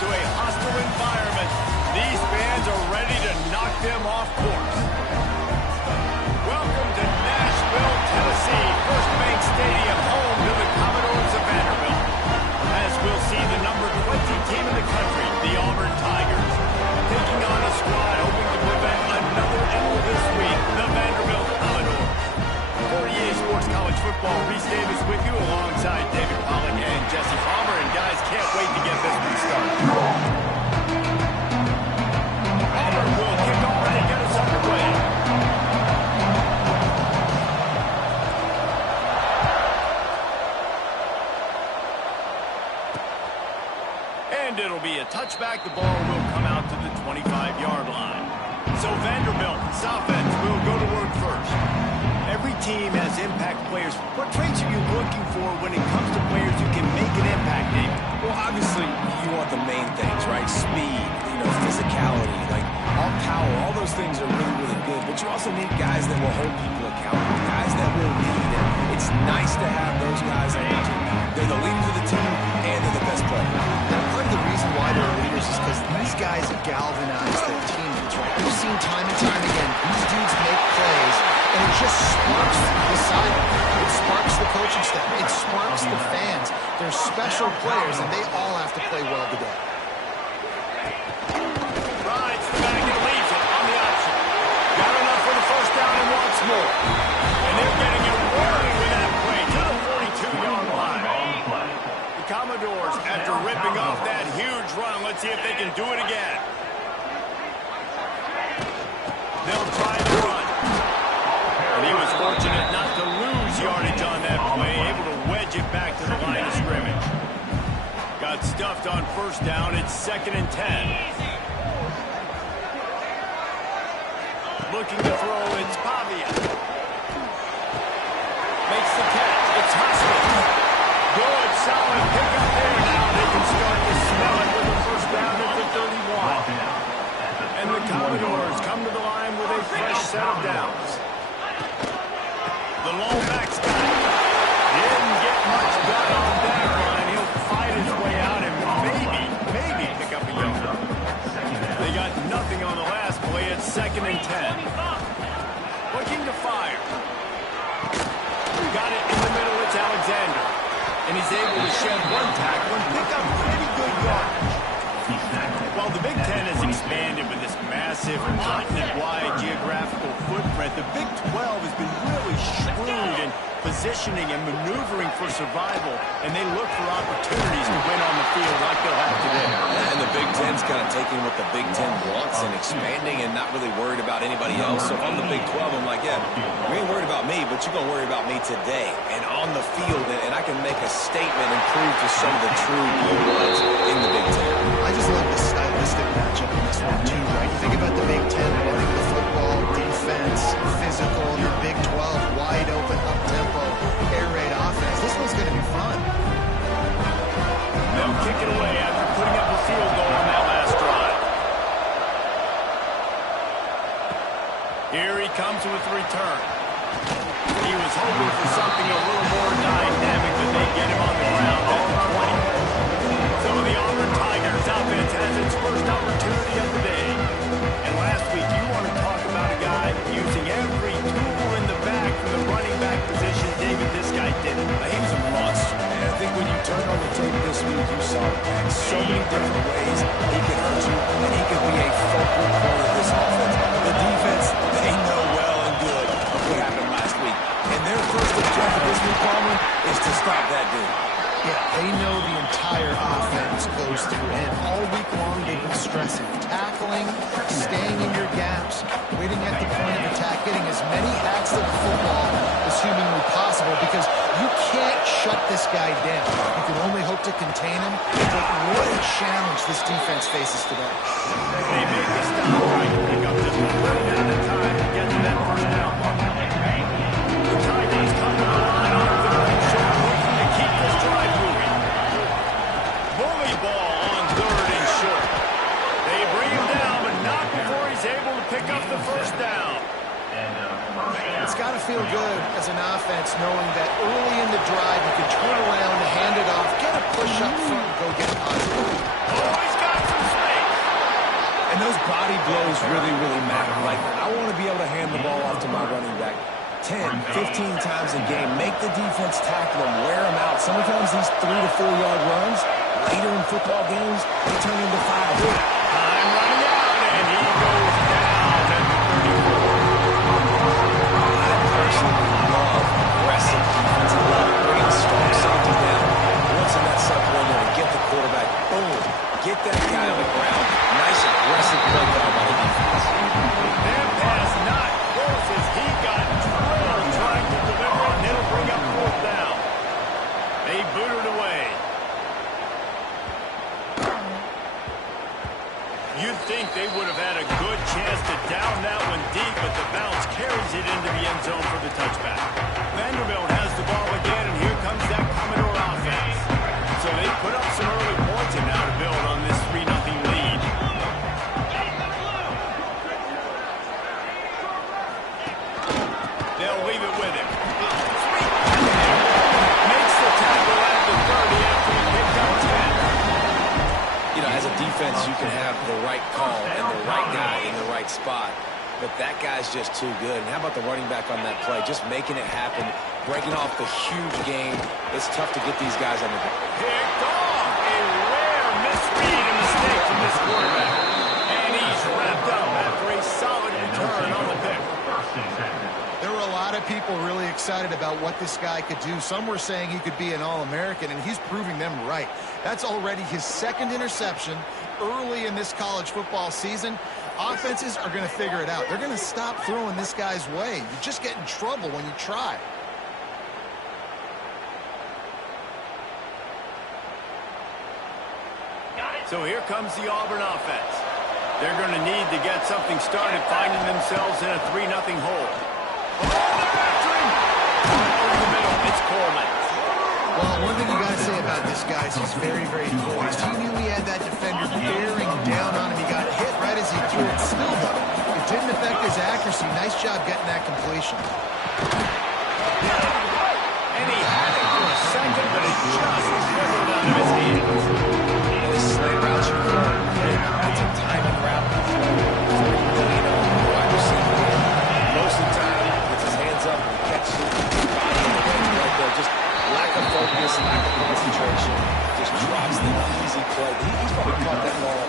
to a hostile environment. These fans are ready to knock them off course. Welcome to Nashville, Tennessee, First Bank Stadium, home to the Commodores of Vanderbilt. As we'll see the number 20 team in the country, the Auburn Tigers, taking on a squad hoping to prevent another L this week, the Vanderbilt Commodores. For EA Sports College Football, Reese Davis with you alongside David Pollack and Jesse Palmer. And guys, can't wait to get this one started. Auburn will kick off and get us underway. And it'll be a touchback. The ball will come out to the 25-yard line. So Vanderbilt's offense will go to work first. Every team has impact players. What traits are you looking for when it comes to players who can make an impact, David? Well, obviously, you want the main things, right? Speed, physicality, like all power, all those things are really, really good. But you also need guys that will hold people accountable, guys that will lead. And it's nice to have those guys on your team. They're the leaders of the team, and they're the best players. And part of the reason why they're leaders is because these guys galvanize their teammates, right? We've seen time and time again, these dudes make plays, and it just sparks the sideline. It sparks the coaching staff. It sparks the fans. They're special players, and they all have to play well today. Rides the back and leaves it on the option. Got enough for the first down and wants more. And they're getting it rolling with that play to the 42-yard line. The Commodores, after ripping off that huge run, let's see if they can do it again. They'll try the run. And he was fortunate not to lose yardage on that play, able to wedge it back to the line of scrimmage. Got stuffed on first down. It's 2nd and 10. Looking to throw, it's Pavia. Makes the catch. It's Husky. Good, solid pick up there. Now they can start to smell it with a first down at the 31. And the Commodores come to the line with a fresh set of downs. The lone back's got it. He didn't get much done on that line. He'll fight his way out and maybe pick up a yard. They got nothing on the last play. It's 2nd and 10. Looking to fire. Got it in the middle. It's Alexander. And he's able to shed one tackle and pick up pretty good yardage. While the Big Ten has expanded with this massive continent-wide geographical footprint, the Big 12 has been really shrewd in positioning and maneuvering for survival, and they look for opportunities to win on the field like they'll have today. And the Big Ten's kind of taking what the Big Ten wants and expanding and not really worried about anybody else. So if I'm the Big 12, I'm like, yeah, you ain't worried about me, but you're going to worry about me today and on the field, and I can make a statement and prove to some of the true blue bloods in the Big Ten. I just love the stylistic matchup in this one, too, right? You think about the Big Ten running the football, defense, physical, and the Big 12 wide open, up-tempo, air raid offense. This one's going to be fun. They'll kick it away after putting up a field goal on that last drive. Here he comes with the return. He was hoping for something a little more dynamic, but they get him on the ground at the 20. So the Auburn Tigers offense has its first opportunity of the day. And last week, you want to talk about a guy using every tool in the back from the running back position. David, this guy did it. He was a monster. And I think when you turn on the tape this week, you saw in so many different ways he can hurt you, and he can be a focal point of this offense. The defense, they know well and good of what happened last week. And their first objective this week, Palmer, is to stop that dude. Yeah, they know the entire offense goes through him. All week long, they've been stressing tackling, staying in your gaps, waiting at the point of attack, getting as many hacks of the football as humanly possible, because you can't shut this guy down. You can only hope to contain him, but what a challenge this defense faces today. They make the stop, trying to pick up just one at a time to get to that first down. The Tigers come to the line on 3rd and short, looking to keep this drive moving. Bully ball on 3rd and short. They bring him down, but not before he's able to pick up the first down. It's got to feel good as an offense knowing that early in the drive you can turn around, hand it off, get a push up front, and go get positive. Oh, he's got body blows really, really matter. Like, I want to be able to hand the ball off to my running back 10, 15 times a game. Make the defense tackle them, wear them out. Sometimes these 3 to 4 yard runs, later in football games, they turn into 5. Time running out, and he goes down at the 34. I personally love aggressive defense. I love bringing a strong safety down. Once in that second window to get the quarterback, boom, get that guy on the ground. Nice aggressive play down by the defense. That pass not close as he got drilled trying to deliver it, and it'll bring up 4th down. They boot it away. You'd think they would have had a good chance to down that one deep, but the bounce carries it into the end zone for the touchback. Vanderbilt has the ball again, and here comes that Commodore offense. So they put up some early points and now to build on this 3-0 lead. They'll leave it with him. Makes the tackle at the 30 after he picked up 10. You know, as a defense, you can have the right call and the right guy in the right spot, but that guy's just too good. And how about the running back on that play? Just making it happen, breaking off the huge game. It's tough to get these guys on the ground. Picked off. A rare misread and mistake from this quarterback. And he's wrapped up after a solid return on the pick. There were a lot of people really excited about what this guy could do. Some were saying he could be an All-American, and he's proving them right. That's already his 2nd interception early in this college football season. Offenses are going to figure it out. They're going to stop throwing this guy's way. You just get in trouble when you try. So here comes the Auburn offense. They're going to need to get something started, finding themselves in a 3-0 hole. Oh, they're after him! Over the middle, it's Coleman. Well, one thing you got to say about this guy is he's very, very poised. He knew he had that defender bearing down on him. He got hit right as he threw it. Still, though, it didn't affect his accuracy. Nice job getting that completion. And he had it for a second, but it just slithered out of his hands. This slant route you run, that's a timing route. Wide receiver. Most of the time, he puts his hands up and catches it. Body in the way right there. Just lack of focus, lack of concentration. Just drops the easy play. He's probably caught that ball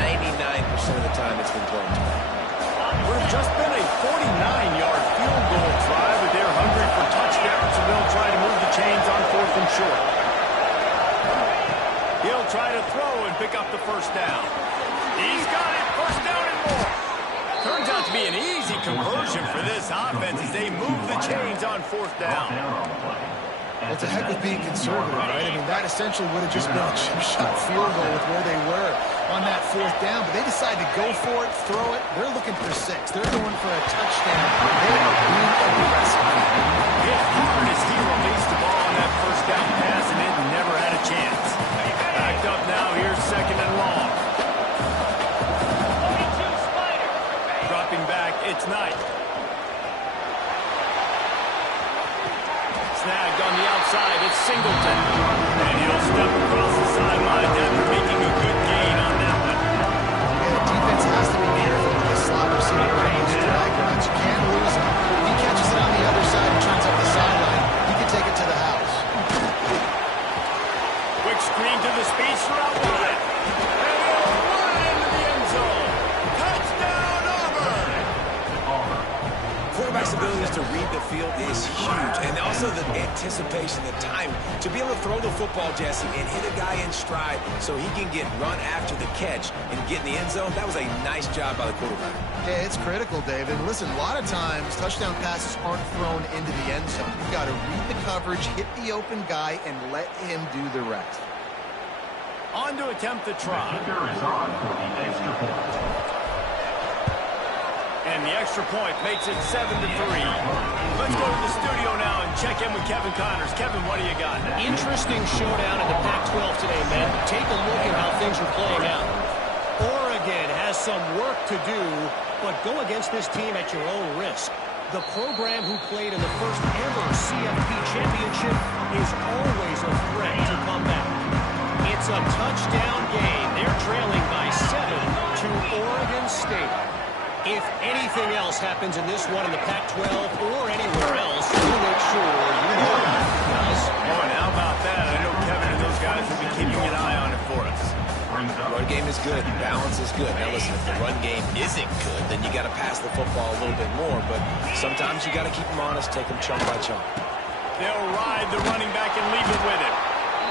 99% of the time it's been thrown to him. Would have just been a 49-yard field goal try, but they're hungry for touchdowns, so they'll try to move the chains on 4th and short. He'll try to throw and pick up the 1st down. He's got it, 1st down and more. Turns out to be an easy conversion for this offense as they move the chains on 4th down. Well, it's a heck of being conservative, right? I mean, that essentially would have just been a chip-shot field goal with where they were on that 4th down, but they decided to go for it, throw it. They're looking for 6. They're going for a touchdown. They are being aggressive. Hit hard as he released the ball on that 1st down pass, and it never had a chance. Backed up now, here's 2nd and long. Dropping back, it's Knight. Snagged on the outside, it's Singleton. And he'll step across the sideline after making a good gain on that one. Yeah, the defense has to be careful with the slot receiver and those drag routes. You can't lose him. If he catches it on the other side and turns up the sideline, he can take it to the house. Quick screen to the speedster out wide. And he'll run into the end zone. Touchdown, Auburn! Quarterback's abilities to read the field is huge, and also the anticipation, the time to be able to throw the football, Jesse, and hit a guy in stride so he can get run after the catch and get in the end zone. That was a nice job by the quarterback. Yeah, it's critical, David. Listen, a lot of times touchdown passes aren't thrown into the end zone. You've got to read the coverage, hit the open guy, and let him do the rest. On to attempt the try. And the extra point makes it 7-3. Let's go to the studio now and check in with Kevin Connors. Kevin, what do you got? Interesting showdown in the Pac-12 today, man. Take a look at how things are playing out. Oregon has some work to do, but go against this team at your own risk. The program who played in the first ever CFP championship is always a threat to come back. It's a touchdown game. They're trailing by 7, to Oregon State. If anything else happens in this one in the Pac-12 or anywhere else, we'll make sure you know about it, guys. Oh, and how about that? I know Kevin and those guys will be keeping an eye on it for us. Run game is good. Balance is good. Now, listen, if the run game isn't good, then you got to pass the football a little bit more. But sometimes you got to keep them honest, take them chunk by chunk. They'll ride the running back and leave it with him.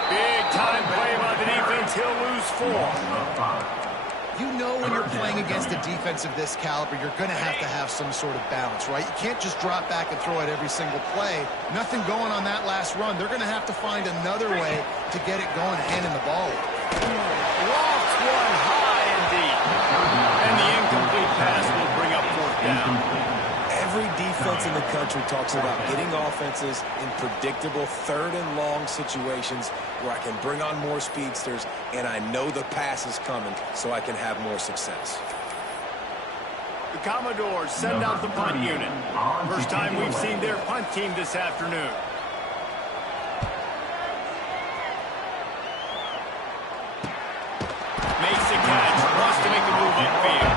Big time play by the defense. He'll lose 4. You know when you're playing against a defense of this caliber, you're going to have some sort of balance, right? You can't just drop back and throw it every single play. Nothing going on that last run. They're going to have to find another way to get it going, handing the ball. Lofts one high and deep. And the incomplete pass will bring up 4th down. Every defense in the country talks about getting offenses in predictable 3rd and long situations where I can bring on more speedsters and I know the pass is coming so I can have more success. The Commodores send out the punt unit. First time we've seen their punt team this afternoon. Makes the catch. Wants to make a move upfield.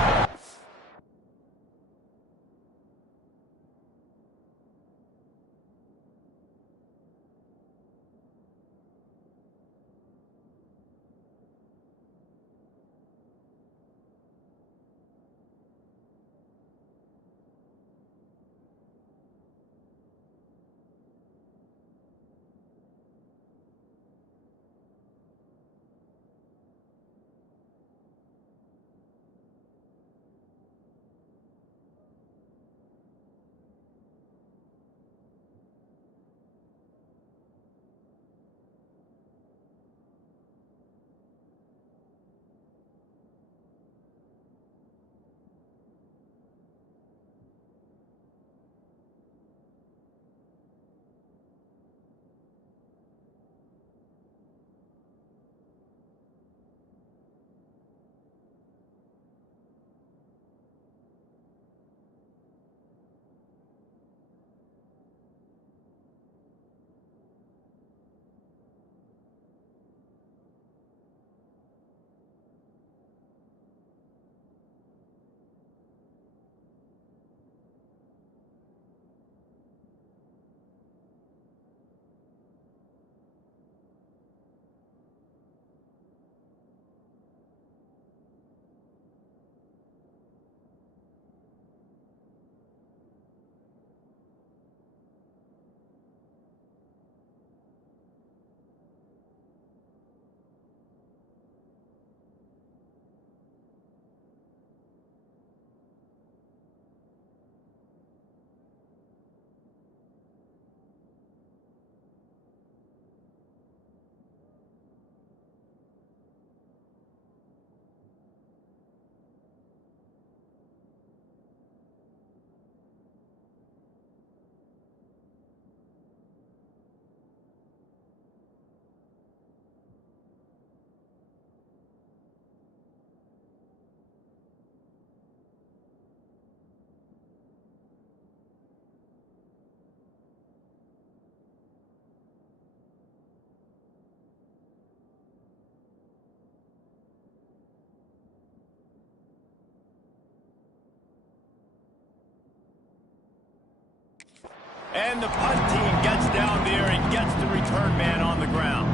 And the punt team gets down there and gets the return man on the ground.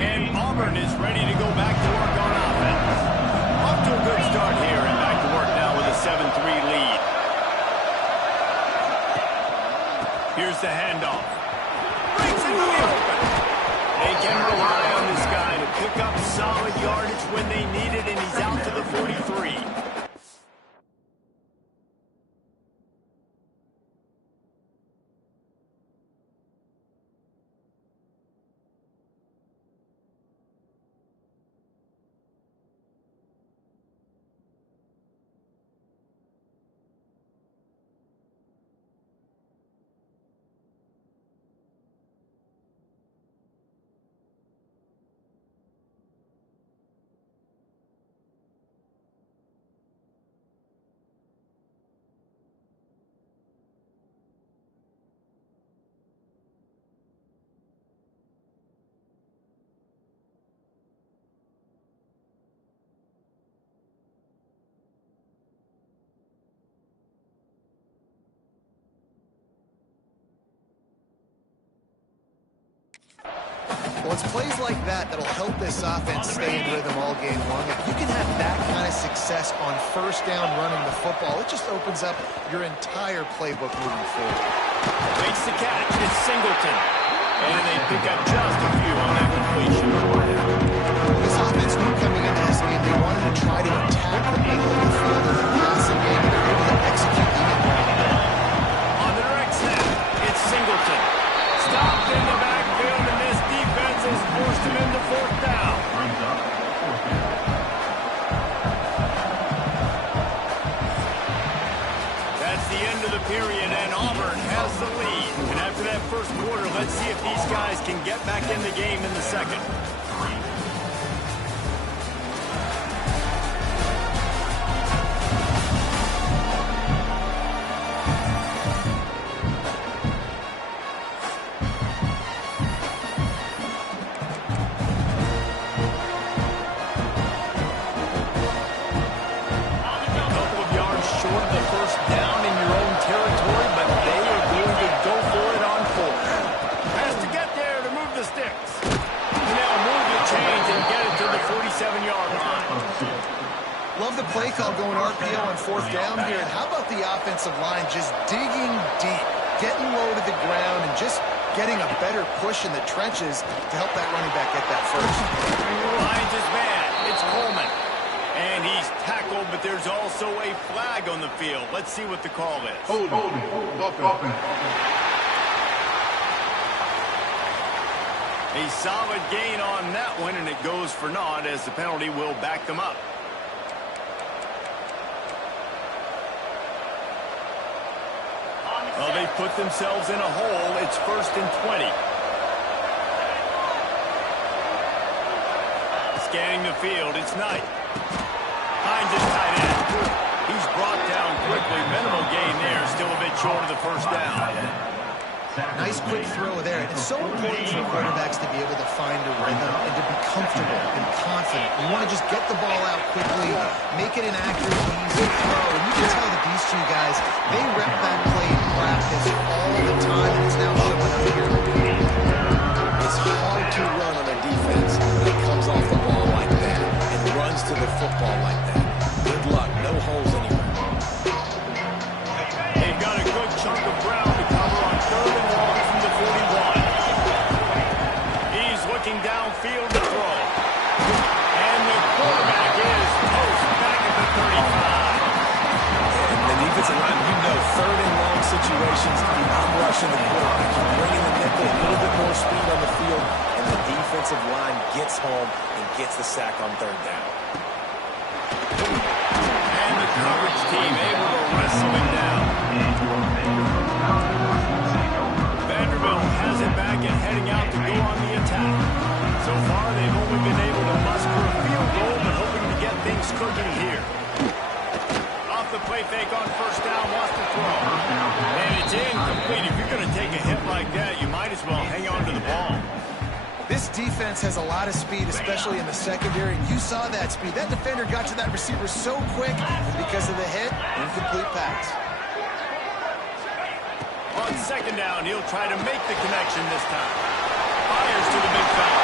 And Auburn is ready to go back to work on offense. Off to a good start here and back to work now with a 7-3 lead. Here's the handoff. Breaks into the open. They can rely on this guy to pick up solid yardage when they need it, and he's out to the 43. Well, it's plays like that that'll help this offense stay in rhythm all game long. If you can have that kind of success on first down running the football, it just opens up your entire playbook moving forward. Makes the catch. It's Singleton. And they pick up just a few on that completion. This offense knew coming into this game they wanted to try to attack the middle of the field in the passing game, and they're able to execute even more. On the direct snap, it's Singleton. Stopped in the backfield, and this defense has forced him into fourth down. That's the end of the period, and Auburn has the lead. And after that first quarter, let's see if these guys can get back in the game in the second. Love the play call going RPO on fourth down here. And how about the offensive line just digging deep, getting low to the ground, and just getting a better push in the trenches to help that running back get that first. Lions is bad. It's Coleman. And he's tackled, but there's also a flag on the field. Let's see what the call is. Hold. A solid gain on that one, and it goes for naught as the penalty will back them up. Well, they put themselves in a hole. It's 1st and 20. Scanning the field, it's Knight. Hines is tight end. He's brought down quickly. Minimal gain there. Still a bit short of the first down. Nice quick throw there. It's so important for quarterbacks to be able to find a rhythm and to be comfortable and confident. You want to just get the ball out quickly, make it an accurate, easy throw. And you can tell that these two guys, they rep that play in practice all the time, and it's now showing up here. It's hard to run on a defense that comes off the ball like that and runs to the football like that. Good luck. No holes anywhere. They've got a good chunk of ground to cover on 3rd and long from the 41. He's looking downfield to throw. And the quarterback is toast back at the 35. And the defensive line, you know, 3rd and long situations, I'm rushing the quarterback. I'm bringing the nickel, a little bit more speed on the field, and the defensive line gets home and gets the sack on 3rd down. And the coverage team able to wrestle him down. Vanderbilt has it back and heading out to go on the attack. So far, they've only been able to muster a field goal, but hoping to get things cooking here. Off the play fake on first down, wants to throw. And it's incomplete. If you're going to take a hit like that, you might as well hang on to the ball. This defense has a lot of speed, especially in the secondary. You saw that speed. That defender got to that receiver so quick, and because of the hit, incomplete pass. On second down, he'll try to make the connection this time. Fires to the big fella.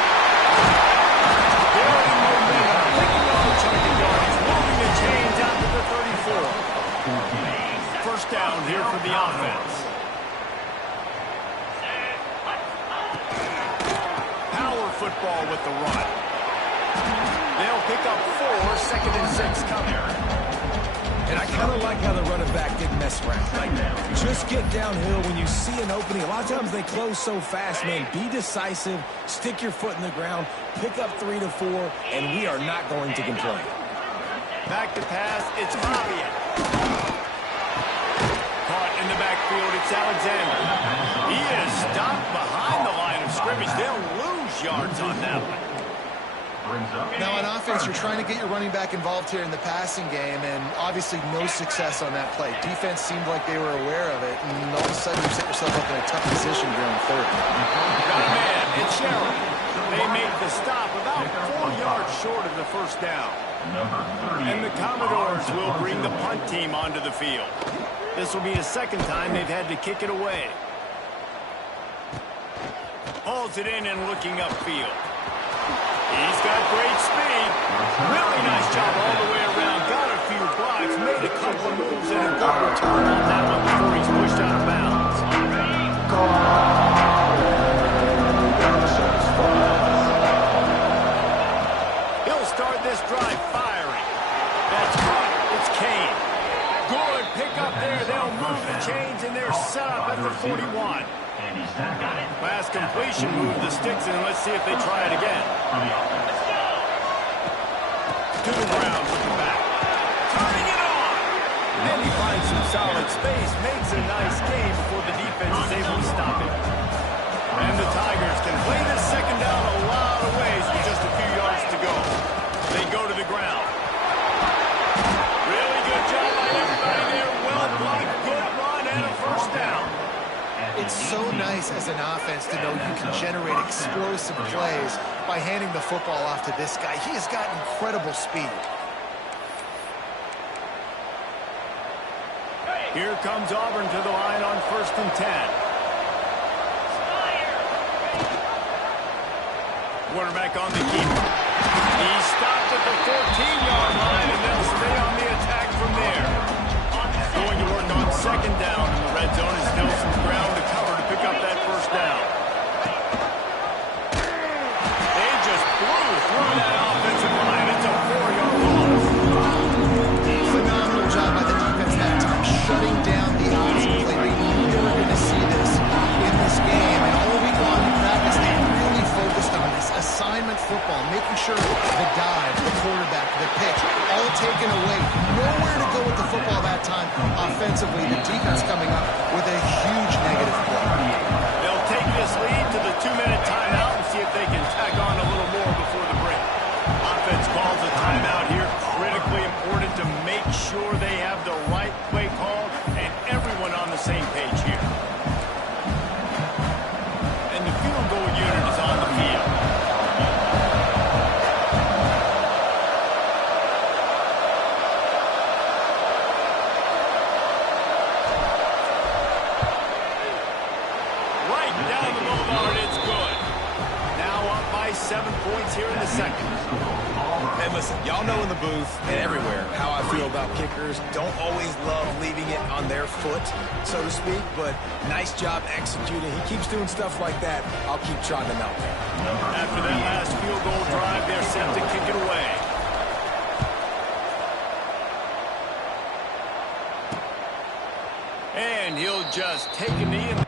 Building momentum, picking up a chunk of yards, moving the chains out to the 34. First down here for the offense. Power football with the run. They'll pick up 4, 2nd and 6 coming. And I kind of like how the running back didn't mess around. Like, just get downhill when you see an opening. A lot of times they close so fast, man. Be decisive, stick your foot in the ground, pick up 3 to 4, and we are not going to complain. Back to pass, it's Fabian. Caught in the backfield, it's Alexander. He is stopped behind the line of scrimmage. They'll lose yards on that one. Now on offense, you're trying to get your running back involved here in the passing game, and obviously no success on that play. Defense seemed like they were aware of it, and all of a sudden you set yourself up in a tough position here on 3rd. Got a man, it's Sherrill. They make the stop about 4 yards short of the first down. And the Commodores will bring the punt team onto the field. This will be the 2nd time they've had to kick it away. Hauls it in and looking upfield. He's got great speed. Really nice job all the way around. Got a few blocks, made a couple of moves, and a good return on that one before he's pushed out of bounds. He'll start this drive firing. That's right. It's Kane. Good pick up there. They'll move the chains, and they're set up at the 41. Last completion, move the sticks in. Let's see if they try it again. To the ground, looking back. Turning it on! Then he finds some solid space, makes a nice game before the defense is able to stop him. And the Tigers can play this second down a lot of ways with just a few yards to go. They go to the ground. Really good job by everybody there. Well blocked, good run, and a first down. It's so nice as an offense to know you can generate explosive plays by handing the football off to this guy. He has got incredible speed. Here comes Auburn to the line on 1st and 10. Quarterback on the keeper. He stopped at the 14-yard line, and they'll stay on the attack from there. Going to work on 2nd down in the red zone as Nelson's ground to cover to pick up that first down. They just blew through that offensive line. It's a 4-yard loss. Phenomenal job by the defense that time, shutting down the option play. They knew they were going to see this in this game, and all week long in practice, they really focused on this assignment football, making sure the dive, the quarterback, the pitch, all taken away. Nowhere to go with the football that time offensively. The defense coming up with a huge negative play. They'll take this lead to the 2-minute timeout and see if they can tack on a little more before the break. Offense calls a timeout here. Critically important to make sure they have the right play call and everyone on the same page here. And the field goal unit is on the field. Right down the boulevard, it's good. Now up by 7 points here in the second. And listen, y'all know in the booth and everywhere how I feel about kickers. Don't always love leaving it on their foot, so to speak, but nice job executing. He keeps doing stuff like that. I'll keep trying to melt him. After that last field goal drive, they're set to kick it away. And he'll just take a knee and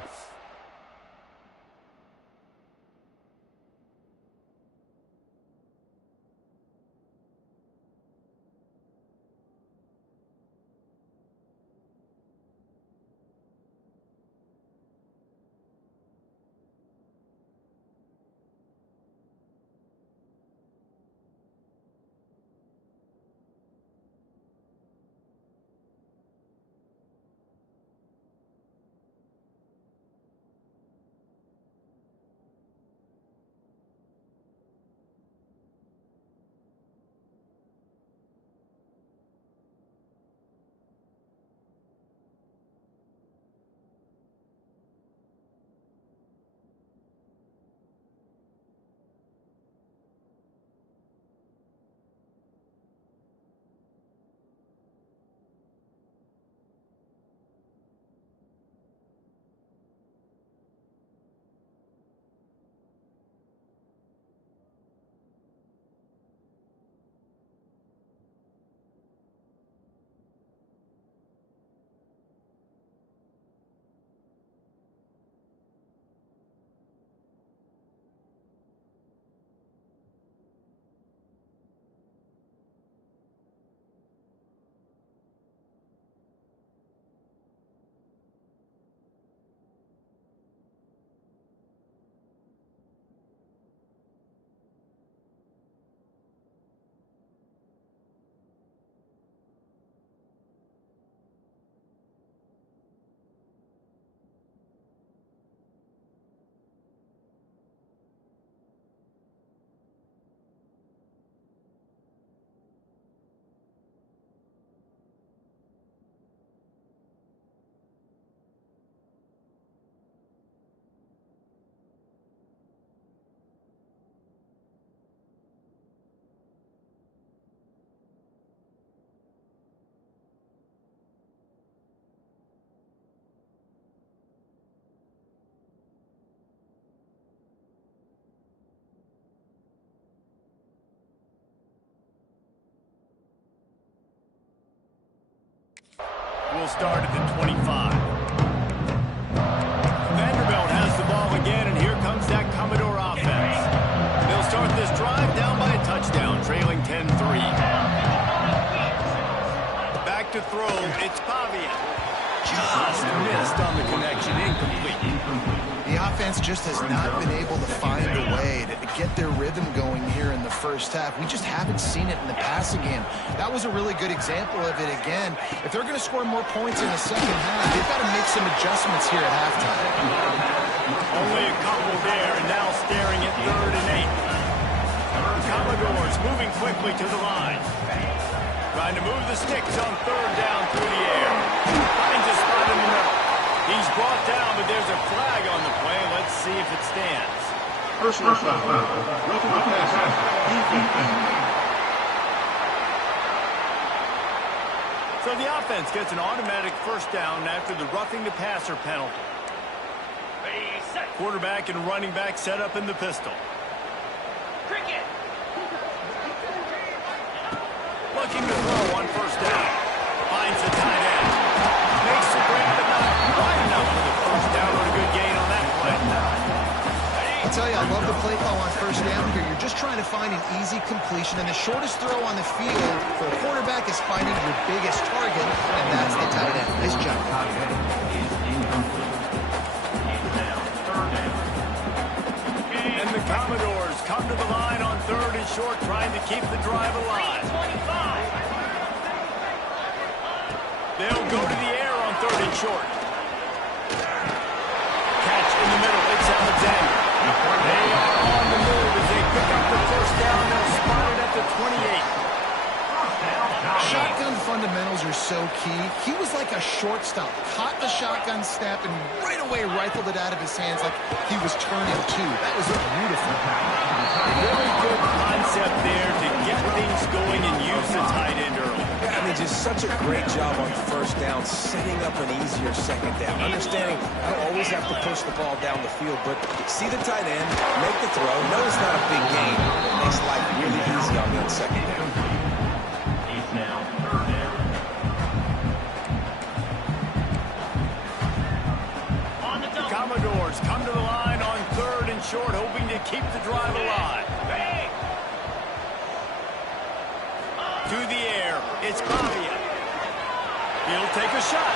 will start at the 25. Vanderbilt has the ball again, and here comes that Commodore offense. They'll start this drive down by a touchdown, trailing 10-3. Back to throw, it's Pavia. Just missed on the connection, incomplete. The offense just has not been able to find a way to get their rhythm going here in the first half. We just haven't seen it in the passing game. That was a really good example of it again. If they're going to score more points in the second half, they've got to make some adjustments here at halftime. Only a couple there, and now staring at 3rd and 8. Commodores moving quickly to the line. Trying to move the sticks on 3rd down through the air. Finds a spot in the middle. He's brought down, but there's a flag on the play. Let's see if it stands. Personal foul. So the offense gets an automatic first down after the roughing the passer penalty. Quarterback and running back set up in the pistol. Cricket. Looking to throw on 1st down. Finds the tight end. Makes the grab, but not quite enough for the 1st down or a good gain on that play. I'll tell you, I love the play call on 1st down here. You're just trying to find an easy completion, and the shortest throw on the field for a quarterback is finding your biggest target, and that's the tight end. Nice job. And the Commodores come to the line on 3rd and short, trying to keep the drive alive. They'll go to the air on 3rd and short. Catch in the middle. It's Alexander. They are on the move as they pick up the 1st down. They'll spot it at the 28. Shotgun fundamentals are so key. He was like a shortstop. Caught the shotgun snap and right away rifled it out of his hands like he was turning two. That was beautiful. Really good concept there to get things going and use the tight end early. Yeah, I mean, just such a great job on 1st down, setting up an easier 2nd down. Understanding I don't always have to push the ball down the field, but see the tight end, make the throw. No, it's not a big gain. It makes life really easy on that 2nd down. Commodores come to the line on 3rd and short, hoping to keep the drive alive. To the air, it's Pavia. He'll take a shot.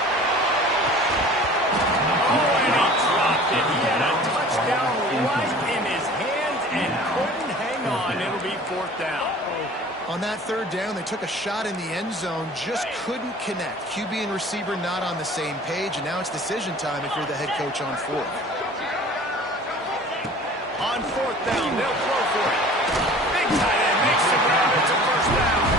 Oh, and he dropped it. He had a touchdown right in his hands and couldn't hang on. It'll be 4th down. On that 3rd down, they took a shot in the end zone, just couldn't connect. QB and receiver not on the same page, and now it's decision time if you're the head coach on 4th. On 4th down, they'll throw for it. Big tight end makes the grab. It's a 1st down.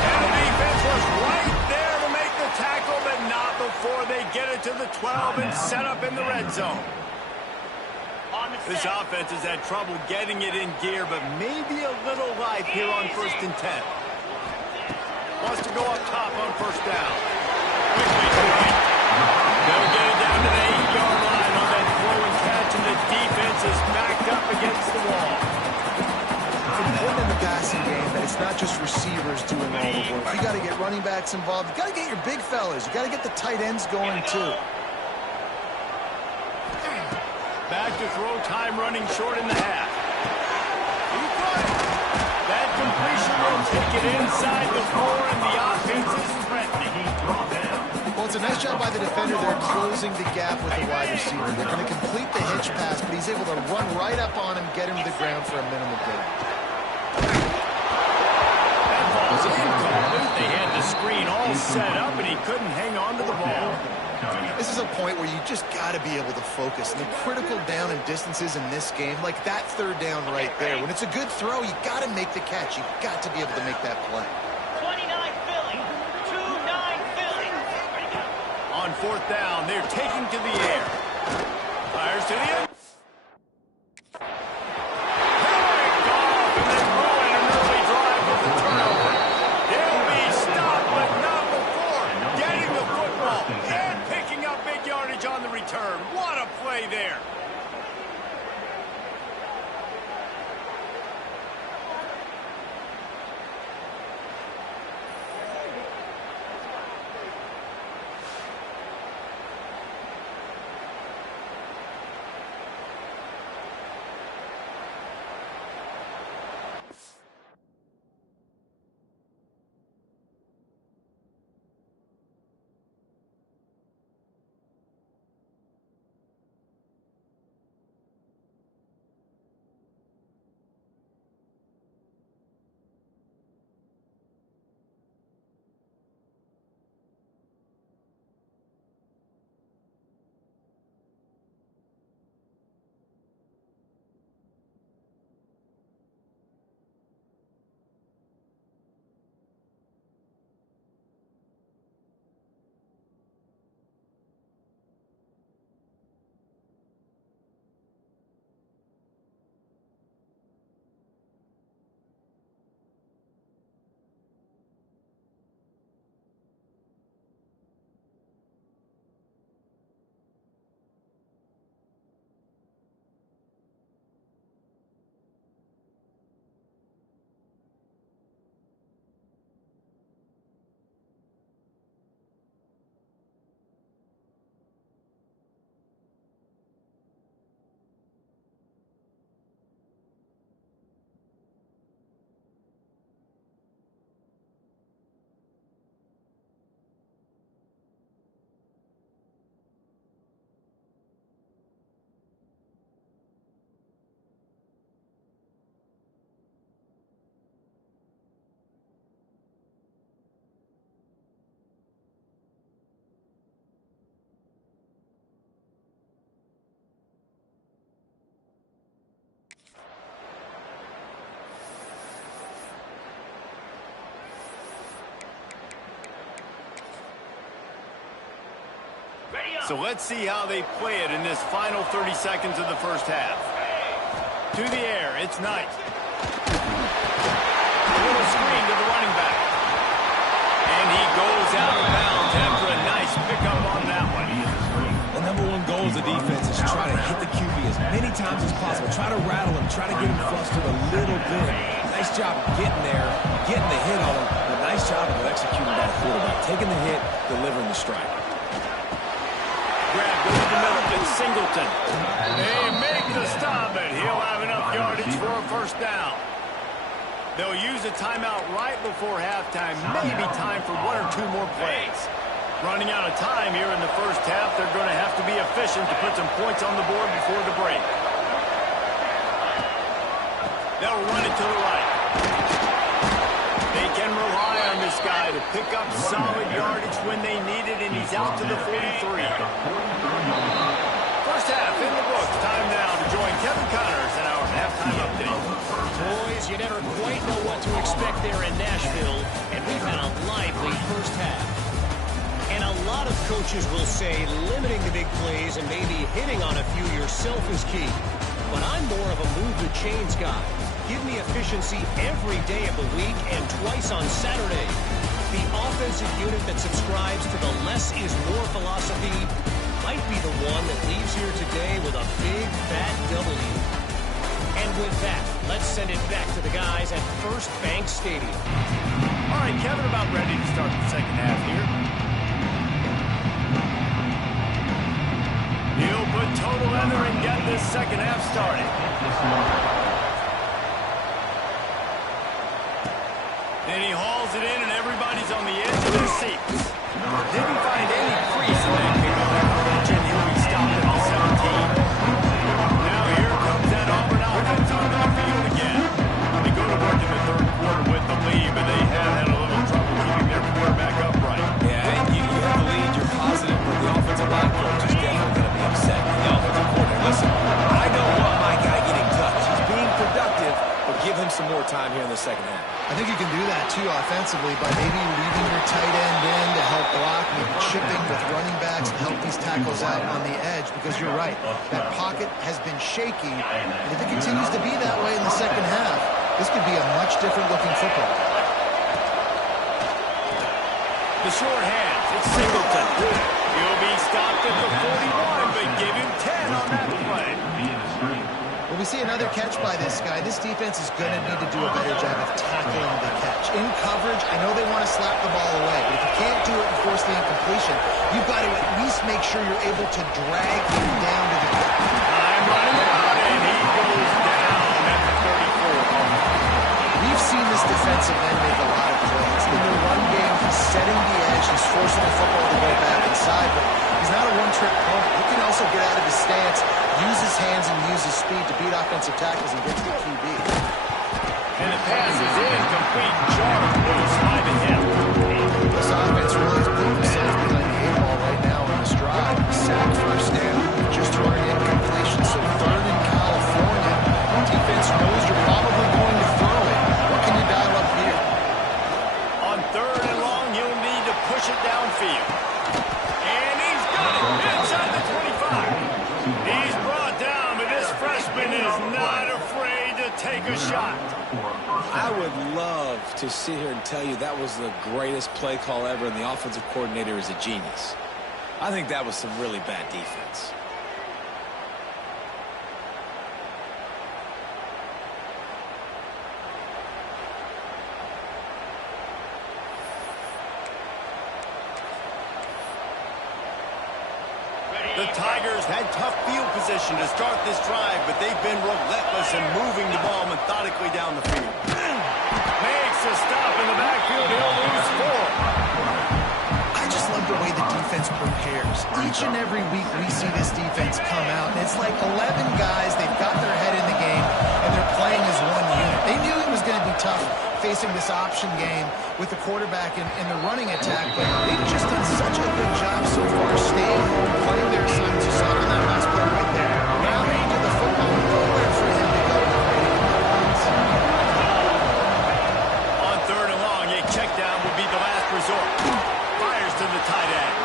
And the defense was right there to make the tackle, but not before they get it to the 12 and set up in the red zone. This offense has had trouble getting it in gear, but maybe a little life here on 1st and 10. Wants to go up top on 1st down. Quickly to right. They'll get it down to the 8-yard line on that throw and catch, and the defense is backed up against the wall. It's important in the passing game that it's not just receivers doing all the work. You got to get running backs involved. You got to get your big fellas. You got to get the tight ends going too. Back to throw, time running short in the half. He got it. That completion will take it inside the 4, and the offense is threatening. Well, it's a nice job by the defender. They're closing the gap with the wide receiver. They're going to complete the hitch pass, but he's able to run right up on him, get him to the ground for a minimal gain. That ball's incomplete. They had the screen all set up, and he couldn't hang on to the ball. This is a point where you just got to be able to focus. And the critical down and distances in this game, like that 3rd down right there, when it's a good throw, you got to make the catch. You got to be able to make that play. 29 Philly. 2-9 Philly. On 4th down, they're taking to the air. Fires to the end. Picked off, and then ruin an early drive with the turnover. They'll be stopped, but not before getting the football and picking up big yardage on the return. What a play there. So let's see how they play it in this final 30 seconds of the first half. To the air, it's Knight. A little screen to the running back. And he goes out of bounds after a nice pickup on that one. The number one goal of the defense is try to hit the QB as many times as possible. Try to rattle him. Try to get him flustered a little bit. Nice job of getting there, getting the hit on him. But nice job of executing by the quarterback. Taking the hit, delivering the strike. Grab goes to the middle. It's Singleton. They make the stop, and he'll have enough yardage for a first down. They'll use a timeout right before halftime. Maybe time for one or two more plays. Running out of time here in the first half. They're going to have to be efficient to put some points on the board before the break. They'll run it to the right. They can rely on this guy to pick up solid yardage when they need it, and he's out to the 43. First half in the books. Time now to join Kevin Connors in our halftime update. Boys, you never quite know what to expect there in Nashville, and we've had a lively first half. And a lot of coaches will say limiting the big plays and maybe hitting on a few yourself is key. But I'm more of a move the chains guy. Give me efficiency every day of the week and twice on Saturday. The offensive unit that subscribes to the less is more philosophy might be the one that leaves here today with a big, fat W. And with that, let's send it back to the guys at First Bank Stadium. All right, Kevin, about ready to start the second half here. He'll put total under and get this second half started. Then he hauls it in, and everybody's on the edge of their seats. Didn't find any crease in that kickoff coverage, and he'll be stopped at the 17. Now here comes that Auburn offense onto the field again. They go to work in the third quarter with the lead, but they have had a little trouble keeping their quarterback upright. Yeah, you have the lead, you're positive, but the offensive line coach is definitely going to be upset. The offensive coordinator, listen, I don't want my guy getting touched. He's being productive, but give him some more time here in the second half. I think you can do that, too, offensively, by maybe leaving your tight end in to help block, maybe chipping with running backs to help these tackles out on the edge, because you're right. That pocket has been shaky, and if it continues to be that way in the second half, this could be a much different-looking football. The short hands, it's Singleton. He'll be stopped at the 41, but give him 10 on that play. When we see another catch by this guy, this defense is going to need to do a better job of tackling the catch. In coverage, I know they want to slap the ball away, but if you can't do it and force the incompletion, you've got to at least make sure you're able to drag him down to the catch. I'm running out, and he goes down at the 34. We've seen this defensive end make a lot of plays. In the run game, he's setting the edge, he's forcing the football to go back inside, but he's not a one-trick pony. He can also get out of his stance, use his hands, and use his speed to beat offensive tackles and get to the QB. And the pass is incomplete. Jarvis will slide to him. This offense really has put themselves behind the eight ball right now on this drive. Sack first down, just throwing incompletion. So third in California. Defense knows you're probably going to throw it. What can you dial up here? On third and long, you'll need to push it downfield. And he's got it inside the 25. He's brought down, but this freshman is not afraid to take a shot. I would love to sit here and tell you that was the greatest play call ever, and the offensive coordinator is a genius. I think that was some really bad defense. The Tigers had tough field position to start this drive, but they've been relentless in moving the ball methodically down the field. Makes a stop in the backfield. He'll lose 4. I just love the way the defense prepares. Each and every week we see this defense come out, and it's like 11 guys, they've got their head in the game, and they're playing as one unit. They knew it was going to be tough facing this option game with the quarterback in the running attack, but they've just done such a good job so far staying home, playing their assignments. You saw it on that last play right there. Rallying to the football, nowhere for him to go. On third and long, a check down would be the last resort. Fires to the tight end.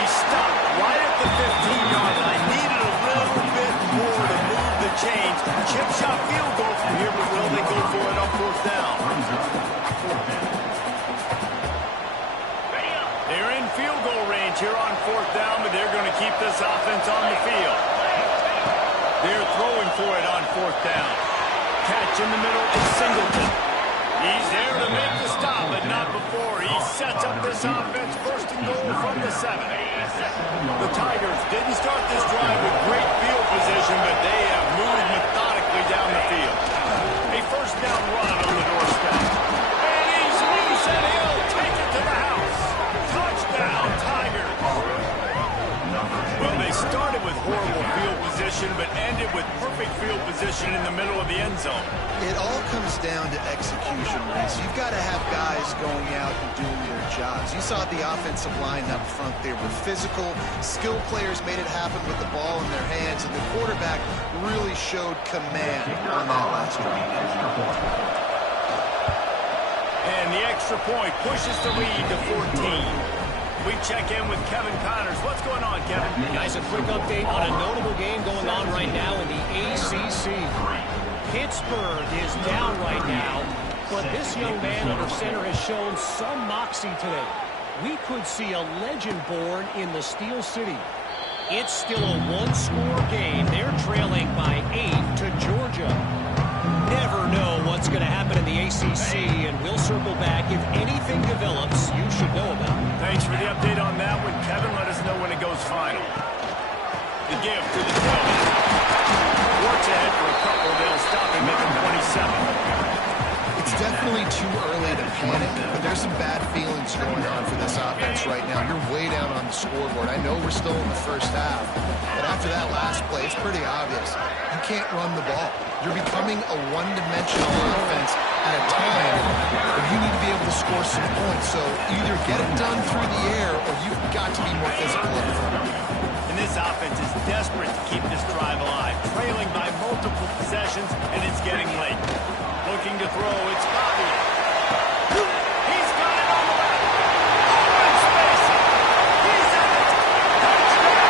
He's stopped right at the 15-yard line. Needed a little bit more to move the chains. Chip shot field goal from here, but will they go for it on fourth down? They're in field goal range here on fourth down, but they're going to keep this offense on the field. They're throwing for it on fourth down. Catch in the middle is Singleton. He's there to make the stop, but not before. He sets up this offense first and goal from the 7. The Tigers didn't start this drive with great field position, but they have moved methodically down the field. A first down run on the doorstep. And he's loose, and he'll take it to the house. Touchdown, Tigers. Well, they started with horrible field position, but ended with perfect field position in the middle of the end zone. It all comes down to execution, Reese. You've got to have guys going out and doing their jobs. You saw the offensive line up front. They were physical. Skilled players made it happen with the ball in their hands, and the quarterback really showed command on that last drive. And the extra point pushes the lead to 14. We check in with Kevin Connors. What's going on, Kevin? Guys, a quick update on a notable game going on right now in the ACC. Pittsburgh is down right now, but this young man under center has shown some moxie today. We could see a legend born in the Steel City. It's still a one-score game. They're trailing by 8 to Georgia. Never know what's going to happen in the ACC, and we'll circle back if anything develops you should know about. Thanks for the update on that one, Kevin. Let us know when it goes final. The give to the 12. Warts ahead for a couple. They'll stop him at the 27. It's definitely too early to panic, but there's some bad feelings going on for this offense right now. You're way down on the scoreboard. I know we're still in the first half, but after that last play, it's pretty obvious. You can't run the ball. You're becoming a one-dimensional offense at a time when you need to be able to score some points. So either get it done through the air or you've got to be more physical up front. And this offense is desperate to keep this drive alive, trailing by multiple possessions, and it's getting late. Looking to throw, it's Bobby. He's got it on the left. Open space. He's in it. Touchdown.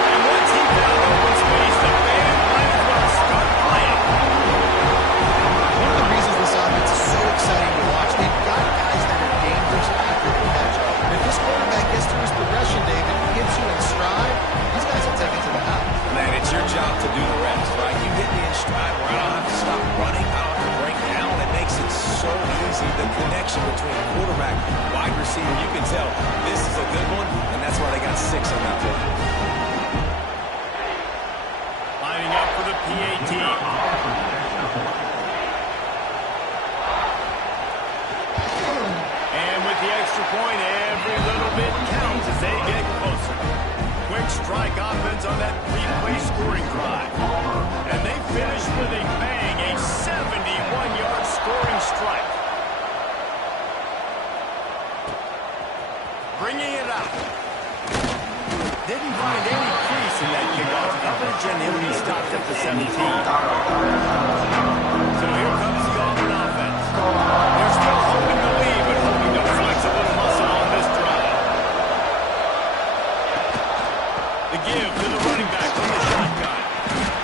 And once he found open space, the band might as well start playing. One of the reasons this offense is so exciting to watch, they've got guys that are dangerous after the catch. And if this quarterback gets through his progression, David, hits you in stride, these guys will take it to the house. Man, it's your job to do the rest, right? You hit me in stride where I don't have to stop running, I don't have to break down. It makes it so easy. The connection between quarterback, wide receiver, you can tell this is a good one, and that's why they got 6 on that play. Lining up for the PAT. And with the extra point, every little bit counts as they get closer. Quick strike offense on that 3-play scoring drive. And they finish with a bang, a 71-yard scoring strike. Bringing it out. Didn't find any crease in that kickoff coverage, and he'll be stopped at the 17. So here comes the Auburn offense. They're still hoping to lead, but hoping to flex a little muscle on this drive. The give to the running back from the shotgun.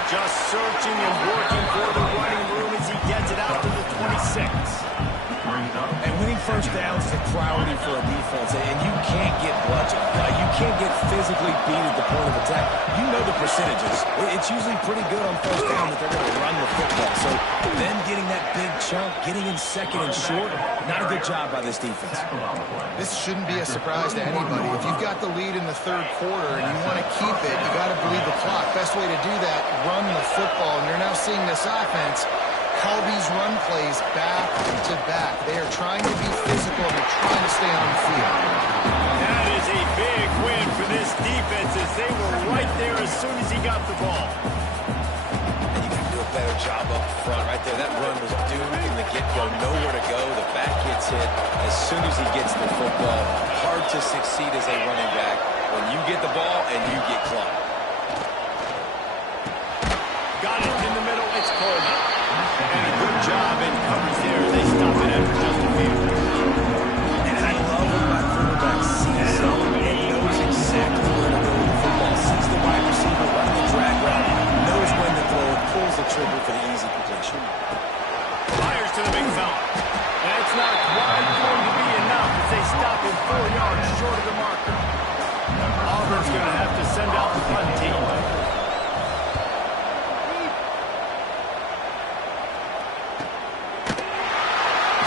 Just searching and working for the running room as he gets it out to the 26. And winning first downs is a priority for a defense, and you can't get bludgeoned. You can't get physically beat at the point of attack. You know the percentages. It's usually pretty good on first down that they're going to run the football. So then getting that big chunk, getting in second and short, not a good job by this defense. This shouldn't be a surprise to anybody. If you've got the lead in the third quarter and you want to keep it, you got to bleed the clock. Best way to do that, run the football. And you're now seeing this offense call these run plays back to back. They are trying to be physical. They're trying to stay on the field. That is a big win for this defense as they were right there as soon as he got the ball. And you can do a better job up front right there. That run was doomed from the get-go. Nowhere to go. The back gets hit as soon as he gets the football. Hard to succeed as a running back when you get the ball and you get clocked. Got it in the middle. It's Coleman. And a good job in coverage there. They stop it after just a few. And I love when my quarterback sees something and knows exactly not quite going to be enough as they stop him 4 yards short of the marker. Auburn's going to have to send out the punt team.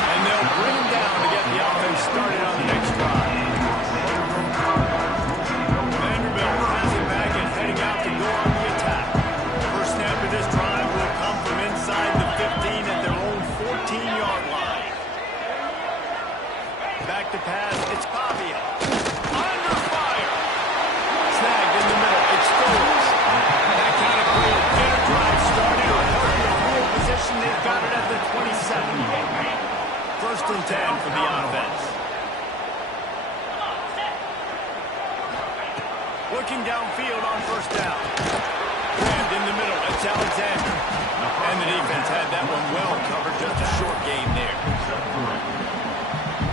And they'll bring him down to get the offense started on the next drive. Vanderbilt has it back and heading out to go on the attack. First snap of this drive will come from inside the 15 at their own 14-yard line. Back to pass, it's Pavia. Under fire. Snagged in the middle, it's Phillips. That kind of play will get a drive started or help in a real position. They've got it at the 27. First and 10 for the offense. Looking downfield on first down. Grabbed in the middle, it's Alexander. And the defense had that one well covered, just a short gain there.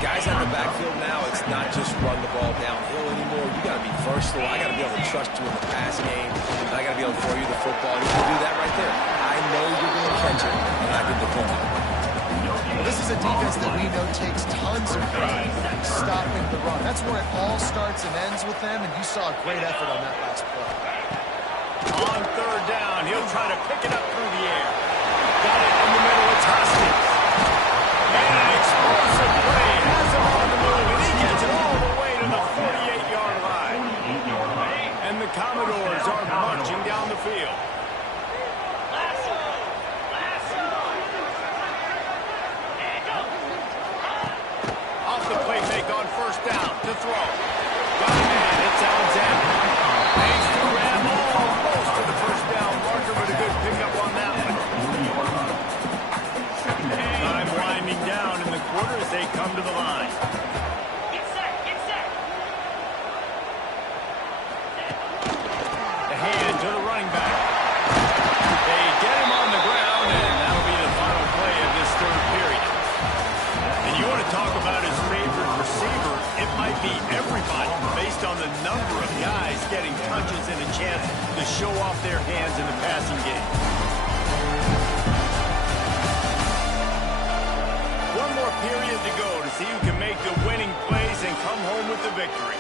Guys out in the backfield now, it's not just run the ball downhill anymore. You got to be versatile. I got to be able to trust you in the pass game. And I got to be able to throw you the football. You can do that right there. I know you're going to catch it, and I can depend on it. Well, this is a defense that we know takes tons of pride in stopping the run. That's where it all starts and ends with them, and you saw a great effort on that last play. On third down, he'll try to pick it up through the air. Got it in the middle, it's Hoskins. And an explosive play has him on the move, and he gets it all the way to the 48-yard line. And the Commodores are marching down the field. Off the play fake on first down to throw. Got a man, it's Alexander. Hangs to Ram almost to the first down marker, but a good pickup on that one. Time winding down in the quarter as they come to the line. Get set, get set. The hand to the running back. They get him on the ground, and that'll be the final play of this third period. And you want to talk about his favorite receiver, it might be everybody based on the number of guys getting touches and a chance to show off their hands in the passing game. One more period to go to see who can make the winning plays and come home with the victory.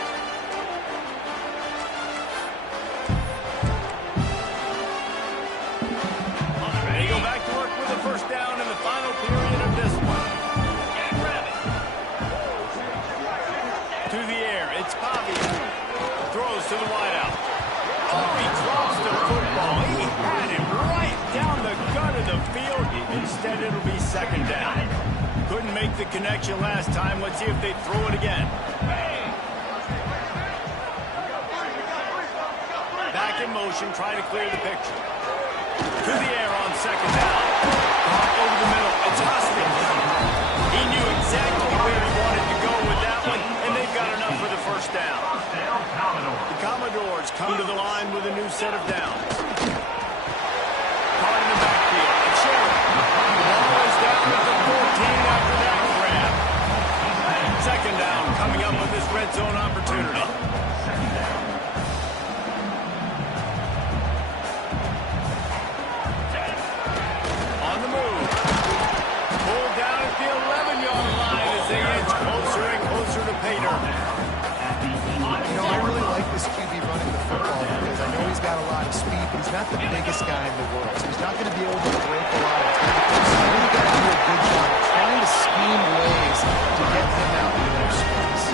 They go back to work with the first down in the final period of this one. To the air, it's Pavia. Throws to the wideout. Oh, he drops the football. He had him right down the gut of the field. Instead, it'll be second down. Couldn't make the connection last time. Let's see if they throw it again. Back in motion, trying to clear the picture. To the air on second down. Over the middle, it's Hoskins. He knew exactly where he wanted to go with that one, and they've got enough for the first down. The Commodores come to the line with a new set of downs. Caught in the backfield, it's Sheriff. The ball is down at the 14 after that grab. Second down coming up with this red zone opportunity. On the move. Pulled down at the 11-yard line as they inch closer and closer to pay dirt. You know, I really like this QB running the football because I know he's got a lot of speed, but he's not the biggest guy in the world. So he's not going to be able to break a lot of tackles. So I really got to do a good job trying to scheme ways to get him out in more space.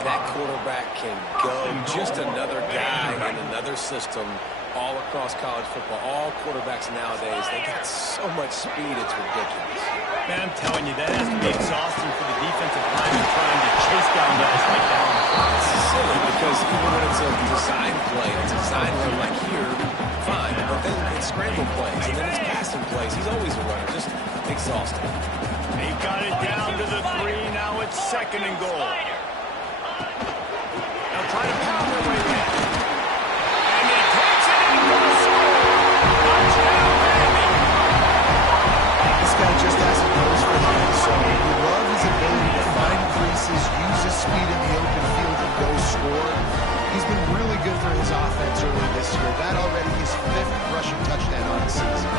That quarterback can go. Just another guy in another system all across college football. All quarterbacks nowadays, they got so much speed, it's ridiculous. Man, I'm telling you, that has to be exhausting for the defensive lineman trying to chase down guys like that. It's silly because even when it's a design play, it's a design run like here, fine. But then it's scramble plays, and then it's passing plays. He's always a runner, just exhausting. They got it down to the 3. Now it's second and goal. Now try to pound their way in. And he takes it in for the score. Touchdown, baby. This guy just has a nose for the end zone. We love his ability to find creases, use his speed in the open field, and go score. He's been really good for his offense early this year. That already his 5th rushing touchdown on the season.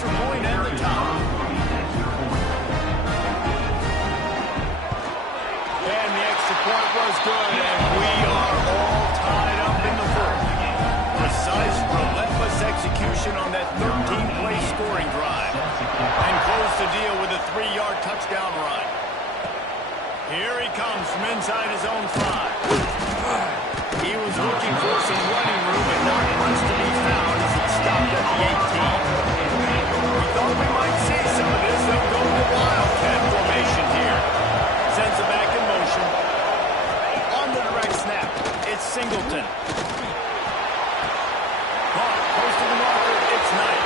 extra point and the tie. And the extra point was good, and we are all tied up in the fourth. Precise, relentless execution on that 13-play scoring drive. And close the deal with a 3-yard touchdown run. Here he comes from inside his own 5. He was looking for some running room, but not much to be found as it stopped at the 18. We thought we might see some of this. They'll go to Wildcat formation here. Sends it back in motion. On the direct snap, it's Singleton. Caught, close to the marker, it's Knight.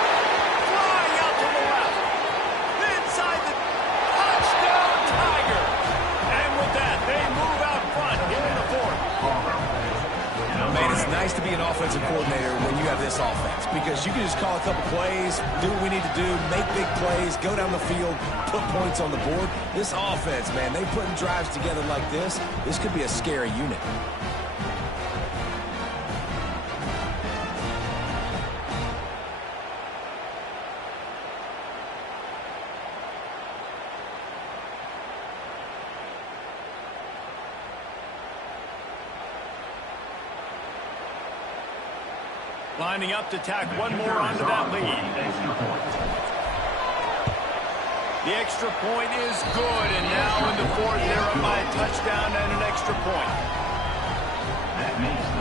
Flying out to the left. Inside the touchdown Tiger. And with that, they move out front here in the fourth. Man, it's nice to be an offensive coordinator when you have this offense because you can just call a couple plays, do what we need to do, make big plays, go down the field, put points on the board. This offense, man, they putting drives together like this could be a scary unit. Lining up to tack one more onto that lead. The extra point is good, and now in the fourth, they're up by a touchdown and an extra point.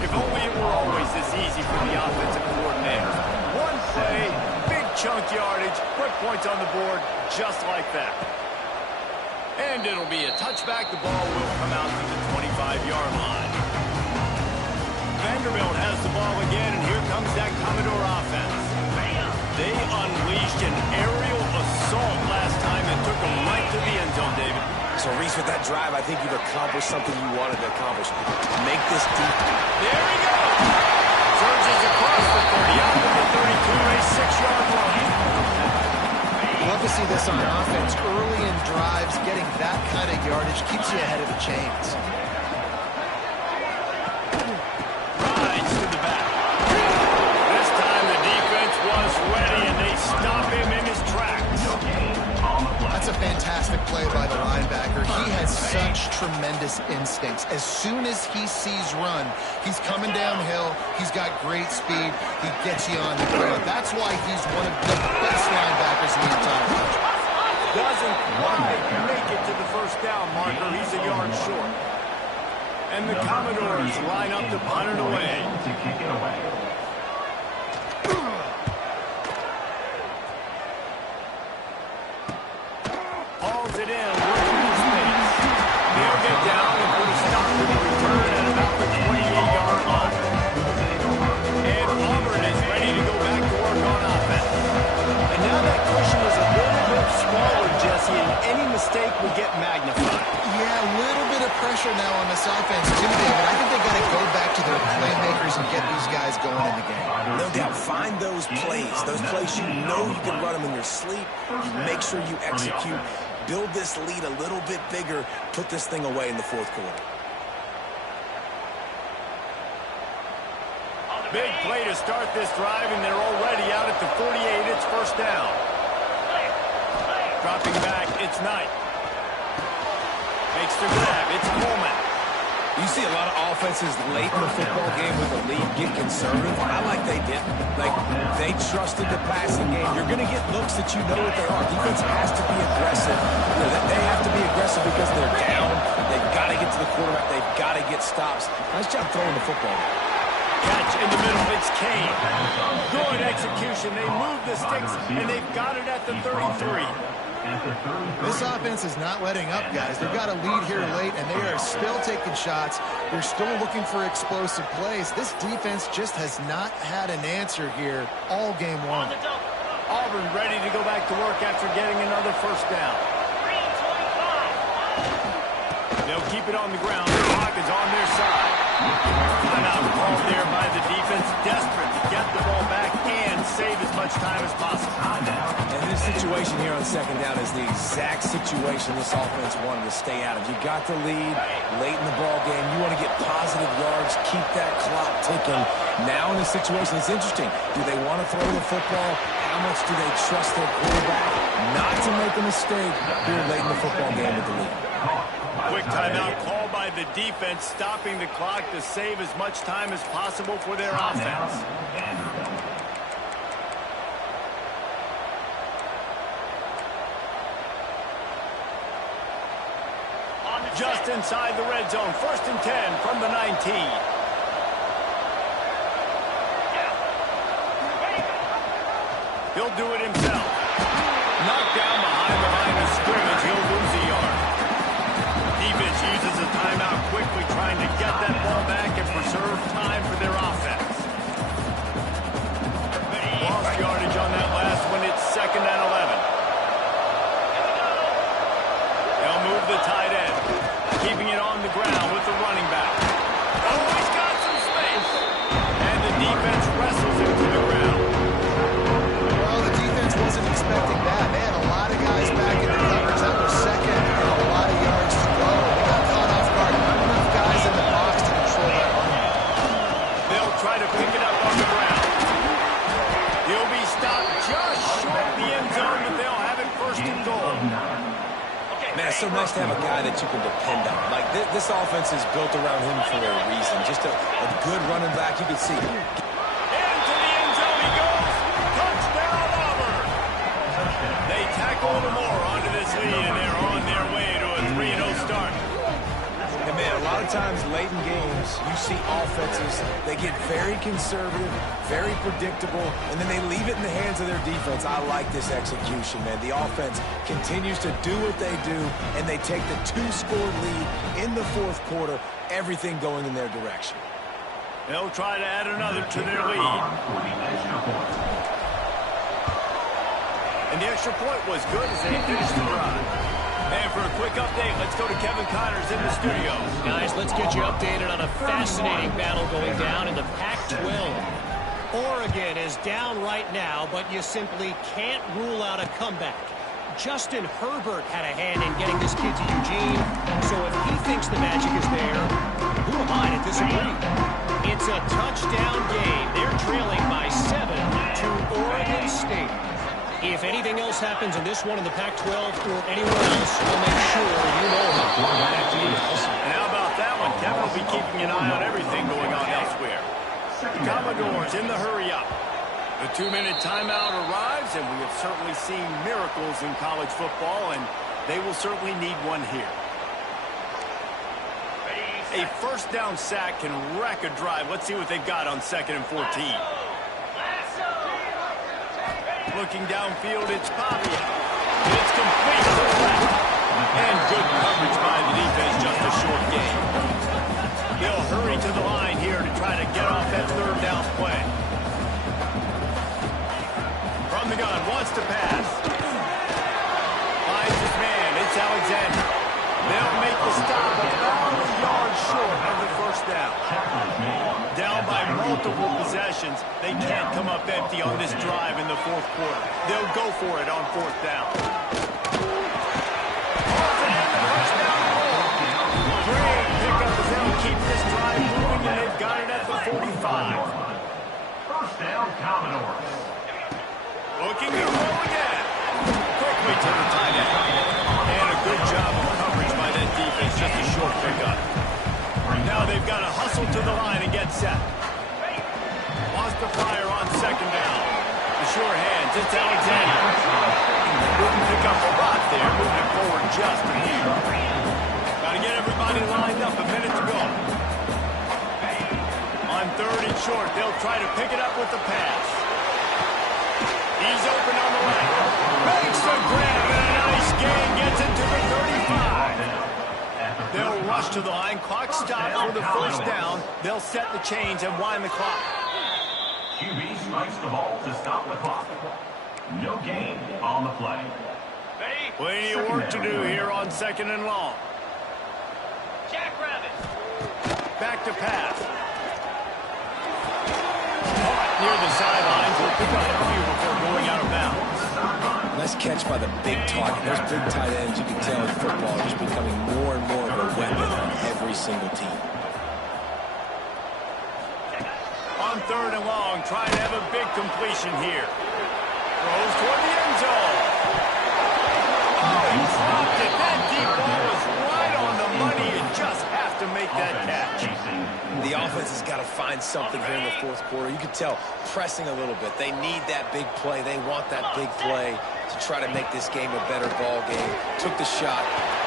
If only it were always this easy for the offensive coordinator. One play, big chunk yardage, put points on the board just like that. And it'll be a touchback. The ball will come out to the 25-yard line. Vanderbilt has the ball again, and here comes that Commodore offense. They unleashed an aerial assault last time and took them right to the end zone, David. So, Reese, with that drive, I think you've accomplished something you wanted to accomplish. Make this deep. There he goes. Surges across the 30, out to the 32, a 6-yard line. Love to see this on offense. Early in drives, getting that kind of yardage keeps you ahead of the chains. That's a fantastic play by the linebacker. He has such tremendous instincts. As soon as he sees run, he's coming downhill. He's got great speed. He gets you on the ground. That's why he's one of the best linebackers in the entire country. Doesn't quite make it to the first down marker. He's a yard short. And the Commodores line up to punt it away. Hauls it in, looking for space. He'll get down and put a stop to the return at about the 28-yard line. And Auburn is ready to go back to work on offense. And now that cushion is a little bit smaller, Jesse, and any mistake will get magnified. Yeah, a little bit of pressure now on this offense too, David. I think they got to go back to their playmakers and get these guys going in the game. No doubt. Find those plays you know you can run them in your sleep. You make sure you execute. Build this lead a little bit bigger. Put this thing away in the fourth quarter. Big play to start this drive, and they're already out at the 48. It's first down. Dropping back, it's Knight. Makes the grab, it's Coleman. You see a lot of offenses late in the football game with the lead get conservative. I like they didn't. Like, they trusted the passing game. You're going to get looks that you know what they are. Defense has to be aggressive. You know, they have to be aggressive because they're down. They've got to get to the quarterback. They've got to get stops. Nice job throwing the football. Catch in the middle, it's Kane. Good execution. They move the sticks, and they've got it at the 33. This offense is not letting up, guys. They've got a lead here late, and they are still taking shots. They're still looking for explosive plays. This defense just has not had an answer here all game long. Auburn ready to go back to work after getting another first down. They'll keep it on the ground. The clock is on their side. Timeout called there by the defense, desperate to get the ball back and save as much time as possible. And this situation here on second down is the exact situation this offense wanted to stay out of. You got the lead late in the ball game. You want to get positive yards, keep that clock ticking, Now in this situation, it's interesting. Do they want to throw the football? How much do they trust their quarterback not to make a mistake here late in the football game with the lead? Quick timeout called by the defense, stopping the clock to save as much time as possible for their offense. Just inside the red zone, 1st and 10 from the 19. He'll do it himself. Knocked down behind the line of scrimmage. He'll lose a yard. Defense uses a timeout quickly, trying to get that ball back and preserve time for their offense. Lost yardage on that last one. It's 2nd and 11. They'll move the tight end, keeping it on the ground with the running back. Oh, he's got some space. And the defense wrestles him to the ground. Well, the defense wasn't expecting that. They had a lot of guys back in the coverage. That was 2nd and a lot of yards to go. They got caught off guard. Not enough guys in the box to control that run. They'll try to pick it up on the ground. He'll be stopped just short of the end zone, but they'll have it 1st and goal. Man, it's so nice to have a guy that you can depend on. Like, this offense is built around him for a reason. Just a good running back. You can see him. Into the end zone he goes. Touchdown, Auburn. They tackle Lamar onto this lead, and they're on their way to a 3-0 start. And, man, a lot of times late in games, you see offenses, they get very conservative, very predictable, and then they leave it in the hands of their defense. I like this execution, man. The offense continues to do what they do, and they take the 2-score lead in the 4th quarter, everything going in their direction. They'll try to add another to their lead. And the extra point was good as they finished the drive. And for a quick update, let's go to Kevin Connors in the studio. Guys, let's get you updated on a fascinating battle going down in the Pac-12. Oregon is down right now, but you simply can't rule out a comeback. Justin Herbert had a hand in getting this kid to Eugene, so if he thinks the magic is there, who am I to disagree? It's a touchdown game. They're trailing by 7 to Oregon State. If anything else happens in this one in the Pac-12 or anywhere else, we'll make sure you know about that details. And how about that one? Kevin will be keeping an eye on everything going on elsewhere. The Commodores in the hurry-up. The 2-minute timeout arrives, and we have certainly seen miracles in college football, and they will certainly need one here. A 1st down sack can wreck a drive. Let's see what they've got on 2nd and 14. Looking downfield, it's Bobby. It's complete to the left. And good coverage by the defense, just a short gain. They'll hurry to the line here to try to get off that 3rd down play. From the gun, wants to pass. Finds his man, it's Alexander. They'll make the stop about a yard short of the 1st down. Down by multiple possessions, they can't come up empty on this drive in the 4th quarter. They'll go for it on 4th down. Great pickup as they'll keep this drive moving, and they've got it at the 45. 1st down, Commodores. Looking to roll again. Quickly to the tight end. And a good job of coverage by that defense, just a short pickup. Now they've got to hustle to the line and get set. Wants to fire on 2nd down. The sure hands, it's Alexander. Didn't pick up a lot there, moving forward just a few. Got to get everybody lined up, a minute to go. On 3rd and short, they'll try to pick it up with the pass. He's open on the left. Makes the grab, and a nice gain gets it to the 35. They'll rush to the line. Clock stops for the 1st down. They'll set the chains and wind the clock. QB strikes the ball to stop the clock. No gain on the play. Plenty of work to do here on 2nd and long. Jackrabbit. Back to pass. Near the sidelines. We'll pick up a few before going out of bounds. Nice catch by the big target. Those big tight ends, you can tell in football, are just becoming more and more of a weapon on every single team. On 3rd and long, trying to have a big completion here. Throws toward the end zone. Oh, he dropped it. That deep ball was right on the money. You just have to make that catch. The offense has got to find something here in the 4th quarter. You can tell pressing a little bit. They need that big play. They want that big play to try to make this game a better ball game. Took the shot.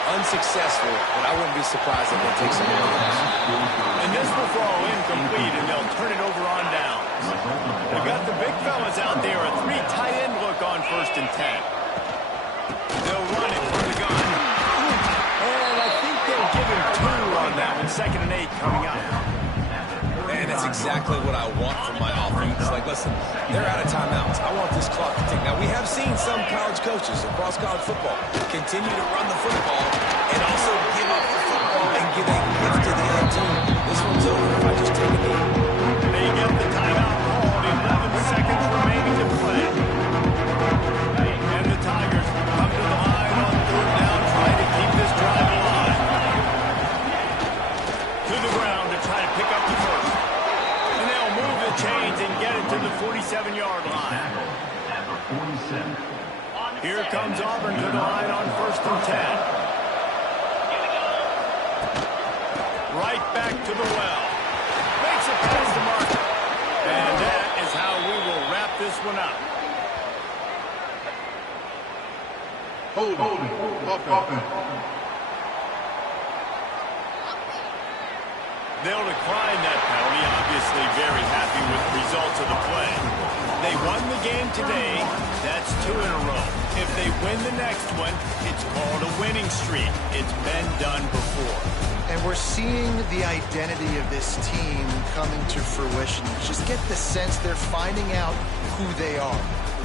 Unsuccessful, but I wouldn't be surprised if they take some more of this. And this will fall incomplete, and they'll turn it over on down. They got the big fellas out there. A 3 tight end look on 1st and 10. They'll run it from the gun. And I think they'll give him 2 on that one. 2nd and 8 coming up. Man, that's exactly what I want from my offense. Like, listen, they're out of timeouts. I want this clock to tick. Now, we have seen some college coaches across college football continue to run the football and also give up the football and give a gift to the other team. This one's over if I just take a knee. They get the timeout called. 11 seconds remaining to play. And the Tigers come to the line on 3rd down, trying to keep this drive alive. To the ground to try to pick up the first. And they'll move the chains and get it to the 47-yard line. Here comes Auburn to the line on 1st and 10. Right back to the well. Makes it past the marker. And that is how we will wrap this one up. Holding. Offense. They'll decline that penalty. Obviously very happy with the results of the play. They won the game today. That's 2 in a row. If they win the next one, it's called a winning streak. It's been done before. And we're seeing the identity of this team coming to fruition. You just get the sense they're finding out who they are,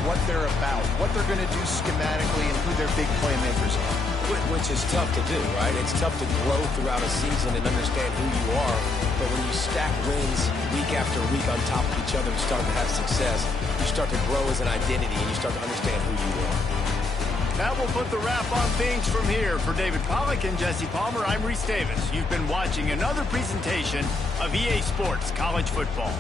what they're about, what they're going to do schematically, and who their big playmakers are. Which is tough to do, right? It's tough to grow throughout a season and understand who you are. But when you stack wins week after week on top of each other and start to have success, you start to grow as an identity and you start to understand who you are. That will put the wrap on things from here. For David Pollack and Jesse Palmer, I'm Reese Davis. You've been watching another presentation of EA Sports College Football.